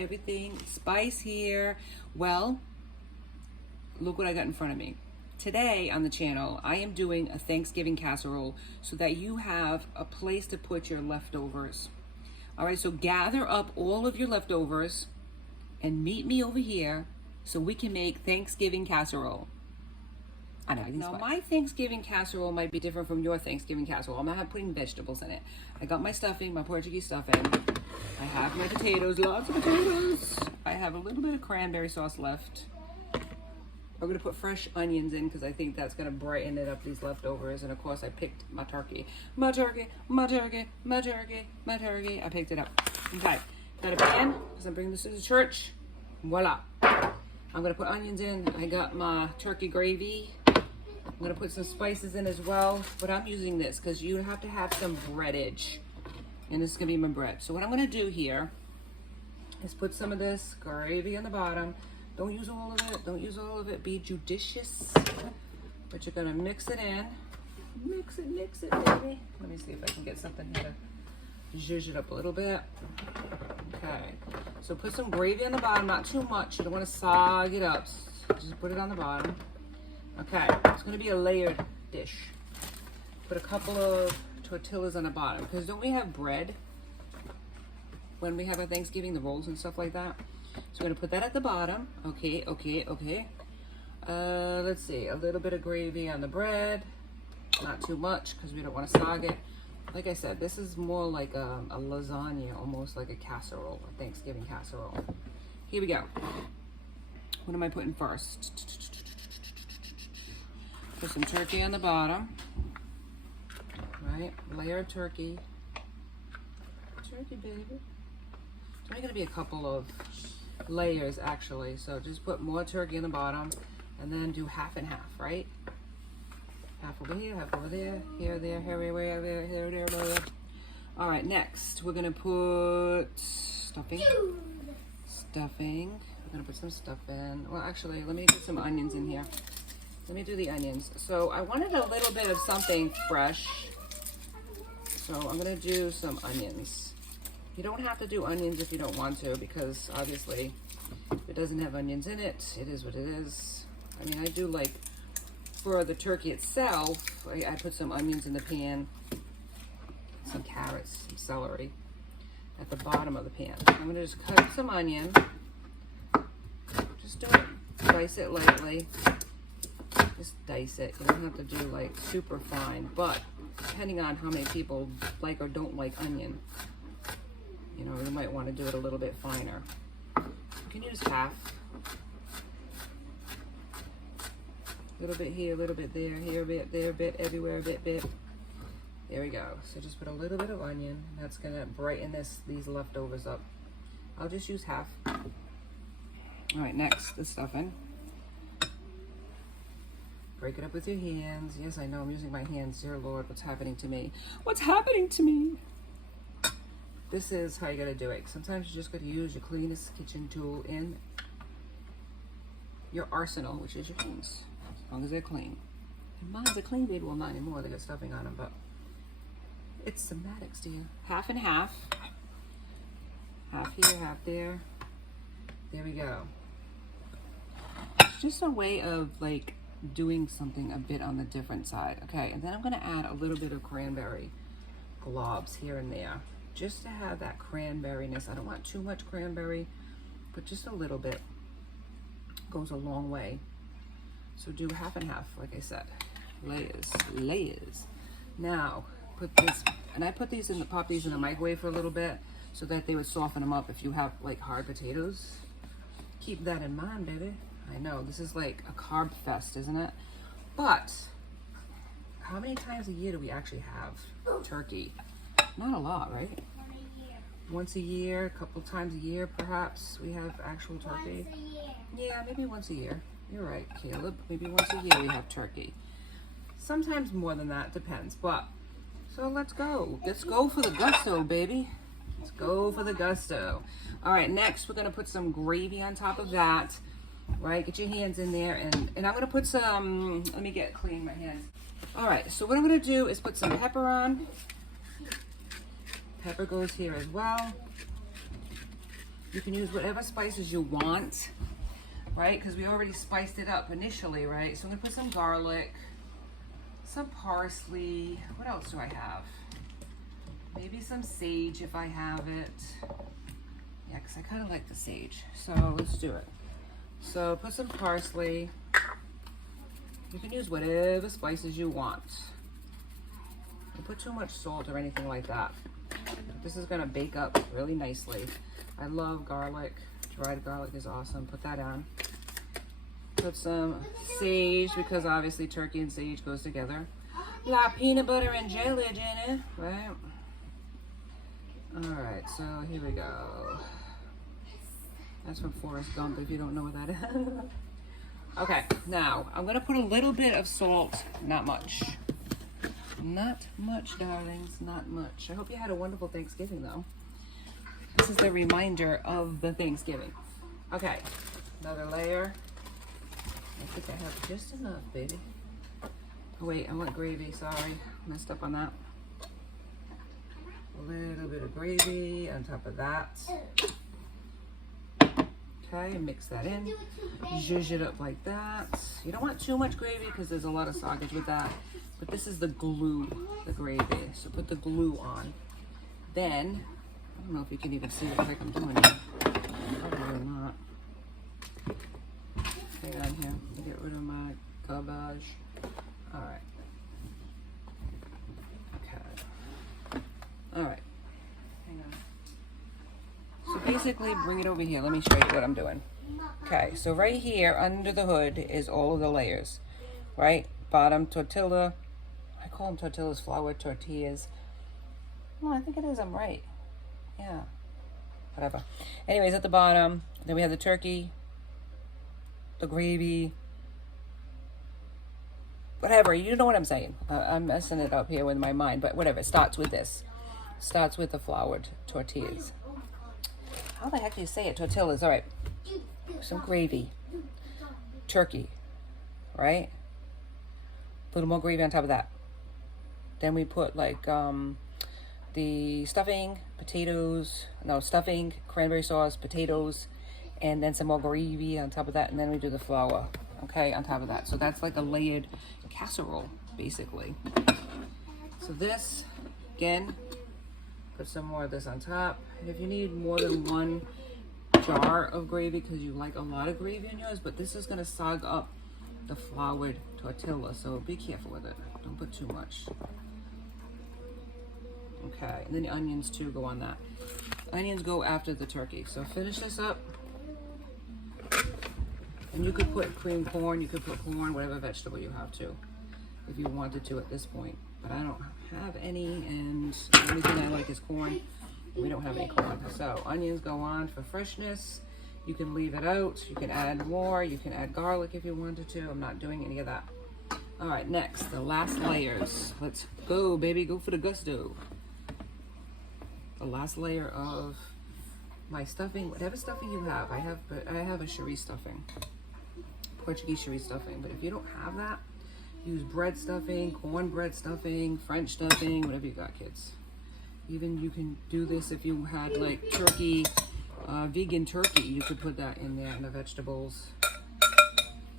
everything. Spice here. Well, look what I got in front of me. Today on the channel, I am doing a Thanksgiving casserole so that you have a place to put your leftovers. All right, so gather up all of your leftovers and meet me over here so we can make Thanksgiving casserole. I know. Now, my Thanksgiving casserole might be different from your Thanksgiving casserole. I'm not putting vegetables in it. I got my stuffing, my Portuguese stuffing. I have my potatoes, lots of potatoes. I have a little bit of cranberry sauce left. We're gonna put fresh onions in because I think that's gonna brighten it up, these leftovers. And of course I picked my turkey. My turkey. I picked it up. Okay, got a pan because I'm bringing this to the church. Voila. I'm gonna put onions in. I got my turkey gravy. I'm gonna put some spices in as well, but I'm using this because you have to have some breadage. And this is gonna be my bread. So what I'm gonna do here is put some of this gravy on the bottom. Don't use all of it, don't use all of it. Be judicious, but you're gonna mix it in. Mix it, baby. Let me see if I can get something here to zhuzh it up a little bit. Okay, so put some gravy on the bottom, not too much. You don't wanna sog it up. Just put it on the bottom. Okay, it's gonna be a layered dish. Put a couple of tortillas on the bottom, because don't we have bread when we have our Thanksgiving, the rolls and stuff like that? So we're gonna put that at the bottom. Okay. Let's see, a little bit of gravy on the bread, not too much because we don't want to sog it. Like I said, this is more like a lasagna, almost like a casserole, a Thanksgiving casserole. Here we go. What am I putting first? Put some turkey on the bottom. Right, layer of turkey. Turkey, baby. It's only gonna be a couple of layers actually, so just put more turkey on the bottom and then do half and half, right? Half over here, half over there, here, there, here, there. All right, next we're gonna put stuffing. We're gonna put some stuff in. Well, actually, let me get some onions in here. Let me do the onions. So I wanted a little bit of something fresh, so I'm gonna do some onions. You don't have to do onions if you don't want to, because obviously if it doesn't have onions in it, it is what it is. I mean, I do like, for the turkey itself, I put some onions in the pan, some carrots, some celery at the bottom of the pan. I'm gonna just cut some onion. Just do it, dice it lightly. Just dice it. You don't have to do like super fine, but depending on how many people like or don't like onion, you know, you might want to do it a little bit finer. You can use half. A little bit here, a little bit there, here a bit, there a bit, everywhere a bit. There we go. So just put a little bit of onion. That's gonna brighten these leftovers up. I'll just use half. All right, next, the stuffing. Break it up with your hands. Yes, I know I'm using my hands. Dear Lord, what's happening to me? What's happening to me? This is how you gotta do it. Sometimes you just gotta use your cleanest kitchen tool in your arsenal, which is your hands, as long as they're clean. And mine's a clean baby. Well, not anymore. They got stuffing on them, but it's somatics, dear. Half and half. Half here, half there. There we go. It's just a way of like doing something a bit on the different side. Okay, and then I'm gonna add a little bit of cranberry globs here and there, just to have that cranberryness. I don't want too much cranberry, but just a little bit goes a long way. So do half and half, like I said. Layers. Now, put this, and I put these pop these in the microwave for a little bit so that they would soften them up if you have like hard potatoes. Keep that in mind, baby. I know, this is like a carb fest, isn't it? But how many times a year do we actually have turkey? Not a lot, right? Once a year, a couple times a year, perhaps, we have actual turkey. Once a year. Yeah, maybe once a year. You're right, Caleb. Maybe once a year we have turkey. Sometimes more than that, depends. But, so let's go. Let's go for the gusto, baby. Let's go for the gusto. All right, next we're gonna put some gravy on top of that. Right, get your hands in there, and I'm gonna put some, let me get clean my hands. All right, so what I'm gonna do is put some pepper on. Pepper goes here as well. You can use whatever spices you want, right? Because we already spiced it up initially, right? So I'm gonna put some garlic, some parsley. What else do I have? Maybe some sage if I have it. Yeah, because I kind of like the sage. So let's do it. So put some parsley. You can use whatever spices you want. Don't put too much salt or anything like that. This is gonna bake up really nicely. I love garlic. Dried garlic is awesome. Put that on. Put some sage, because obviously turkey and sage goes together. Like peanut butter and jelly, Jenny, right? All right, so here we go. That's from Forrest Gump, if you don't know what that is. Okay, now I'm gonna put a little bit of salt, not much. Not much, darlings, not much. I hope you had a wonderful Thanksgiving, though. This is the reminder of the Thanksgiving. Okay, another layer. I think I have just enough, baby. Oh, wait, I want gravy, sorry. Messed up on that. A little bit of gravy on top of that. Okay, mix that in. Zhuzh it up like that. You don't want too much gravy because there's a lot of sausage with that. But this is the glue, the gravy. So put the glue on. Then, I don't know if you can even see what the heck I'm doing here. Probably not. Hang on here. Get rid of my garbage. All right. Okay. All right. Hang on. So basically, bring it over here. Let me show you what I'm doing. Okay, so right here under the hood is all of the layers, right? Bottom tortilla. I call them tortillas, flour tortillas. No, I think it is. I'm right. Yeah. Whatever. Anyways, at the bottom, then we have the turkey, the gravy, whatever. You know what I'm saying. I'm messing it up here with my mind, but whatever. It starts with this. Starts with the floured tortillas. How the heck do you say it? Tortillas. All right. Some gravy. Turkey. Right? A little more gravy on top of that. Then we put like the stuffing, stuffing, cranberry sauce, potatoes, and then some more gravy on top of that. And then we do the flour, okay, on top of that. So that's like a layered casserole, basically. So this, again, put some more of this on top. And if you need more than one jar of gravy, because you like a lot of gravy in yours, but this is going to sog up the floured tortilla, so be careful with it. Don't put too much. Okay, and then the onions too go on that. Onions go after the turkey. So finish this up. And you could put cream corn, you could put corn, whatever vegetable you have to, if you wanted to at this point. But I don't have any, and the only thing I like is corn. We don't have any corn. So onions go on for freshness. You can leave it out. You can add more. You can add garlic if you wanted to. I'm not doing any of that. All right, next, the last layers. Let's go, baby. Go for the gusto. The last layer of my stuffing, whatever stuffing you have. I have a Cherie stuffing, Portuguese Cherie stuffing. But if you don't have that, use bread stuffing, cornbread stuffing, French stuffing, whatever you got, kids. Even you can do this if you had like turkey, vegan turkey. You could put that in there, and the vegetables.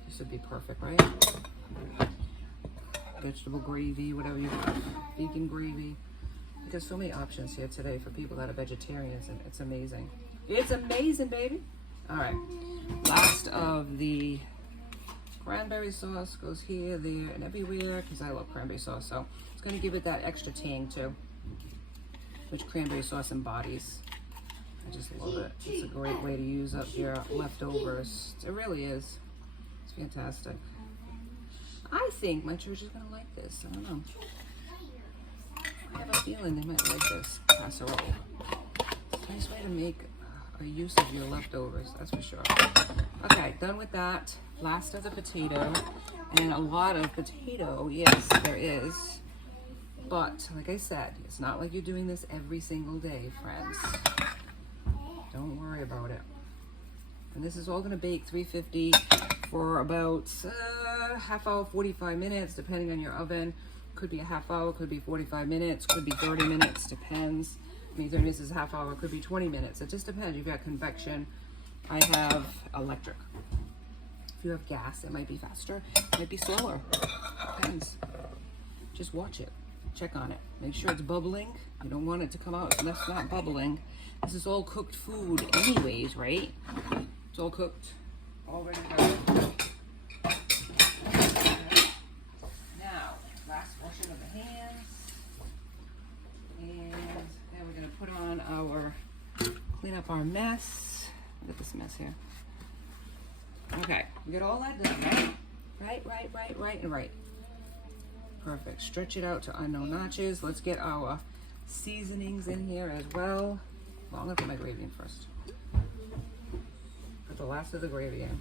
This would be perfect, right? Vegetable gravy, whatever you have, vegan gravy. There's so many options here today for people that are vegetarians, and it's amazing. It's amazing, baby. All right, last of the cranberry sauce goes here, there, and everywhere, because I love cranberry sauce, so it's going to give it that extra tang too, which cranberry sauce embodies. I just love it. It's a great way to use up your leftovers. It really is. It's fantastic. I think my church is going to like this. I don't know. I have a feeling they might like this casserole. It's a nice way to make a use of your leftovers, that's for sure. Okay, done with that. Last of the potato. And a lot of potato, yes, there is. But, like I said, it's not like you're doing this every single day, friends. Don't worry about it. And this is all going to bake 350 for about half hour, 45 minutes, depending on your oven. Could be a half hour, could be 45 minutes, could be 30 minutes, depends. I mean, 30 minutes is a half hour, it could be 20 minutes. It just depends. You've got convection. I have electric. If you have gas, it might be faster, it might be slower. Depends. Just watch it. Check on it. Make sure it's bubbling. You don't want it to come out if it's not bubbling. This is all cooked food anyways, right? It's all cooked, all ready to go. Now, last washing of the hands. And then we're gonna put on our, clean up our mess. Look at this mess here. Okay, we get all that done, right? Right. Perfect. Stretch it out to unknown notches. Let's get our seasonings in here as well. Well, I'm gonna put my gravy in first. Put the last of the gravy in.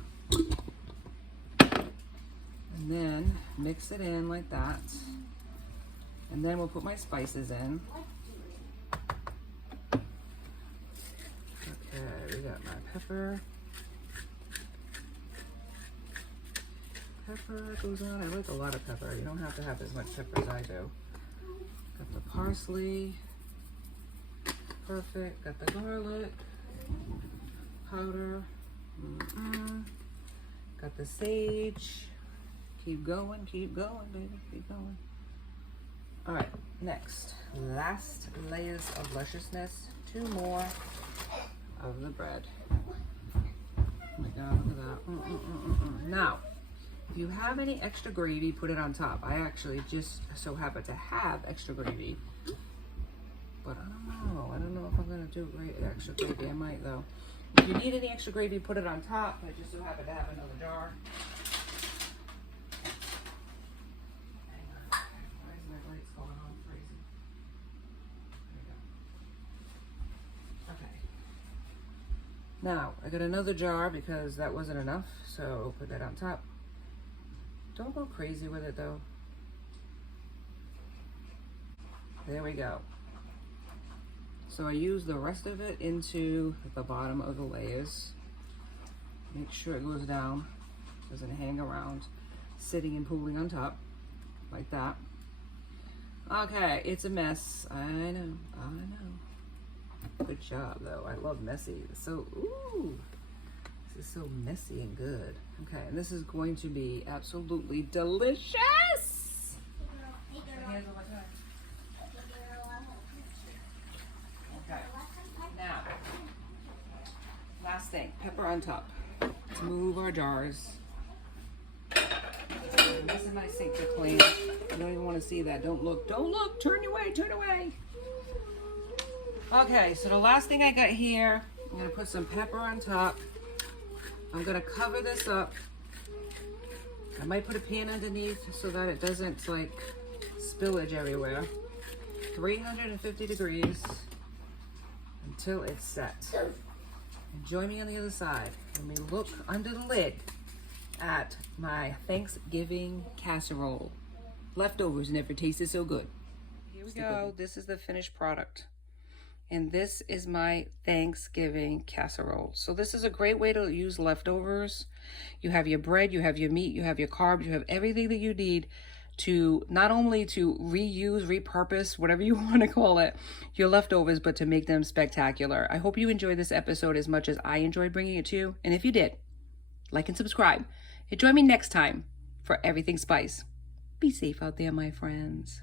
And then mix it in like that. And then we'll put my spices in. Okay, we got my pepper. Pepper goes on. I like a lot of pepper. You don't have to have as much pepper as I do. Got the parsley. Perfect. Got the garlic powder. Got the sage. Keep going, baby. Keep going. All right, next. Last layers of lusciousness. 2 more of the bread. Oh my God, look at that. Now, if you have any extra gravy, put it on top. I actually just so happen to have extra gravy. But I don't know if I'm gonna do extra gravy. I might though. If you need any extra gravy, put it on top. I just so happen to have another jar. Hang on. Why is my lights going on crazy? There we go. Okay. Now, I got another jar because that wasn't enough, so put that on top. Don't go crazy with it though. There we go. So I use the rest of it into the bottom of the layers. Make sure it goes down, doesn't hang around, sitting and pooling on top, like that. Okay, it's a mess. I know. Good job though. I love messy. So, ooh. This is so messy and good. Okay, and this is going to be absolutely delicious. Okay, now, last thing, pepper on top. Let's move our jars. And this is my sink to clean. You don't even want to see that. Don't look, turn away. Okay, so the last thing I got here, I'm gonna put some pepper on top. I'm gonna cover this up. I might put a pan underneath so that it doesn't like spillage everywhere. 350 degrees until it's set. And join me on the other side when we look under the lid at my Thanksgiving casserole. Leftovers never tasted so good. Here we go. This is the finished product. And this is my Thanksgiving casserole. So this is a great way to use leftovers. You have your bread, you have your meat, you have your carbs, you have everything that you need to not only to reuse, repurpose, whatever you want to call it, your leftovers, but to make them spectacular. I hope you enjoyed this episode as much as I enjoyed bringing it to you. And if you did, like and subscribe. And join me next time for Everything Spice. Be safe out there, my friends.